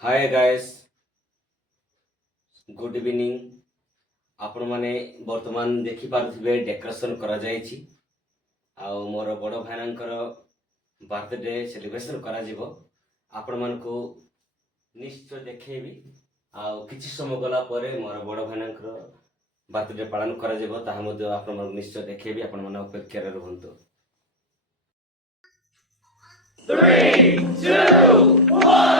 Hi guys, good evening. आपण माने वर्तमान देखि पारुथिबे डेकोरेशन करा जायछि। आउ मोर बड़ भाईनांकर बर्थडे सेलिब्रेशन करा जिवो। आपण मानको निश्चय देखेबी। आउ किछि समय गला परे मोर बड़ भाईनांकर बर्थडे पालन करा जिवो, ताहा मध्ये आपण मानको निश्चय देखेबी। आपण माने अपेक्षा रे रहंतु। 3, 2, 1.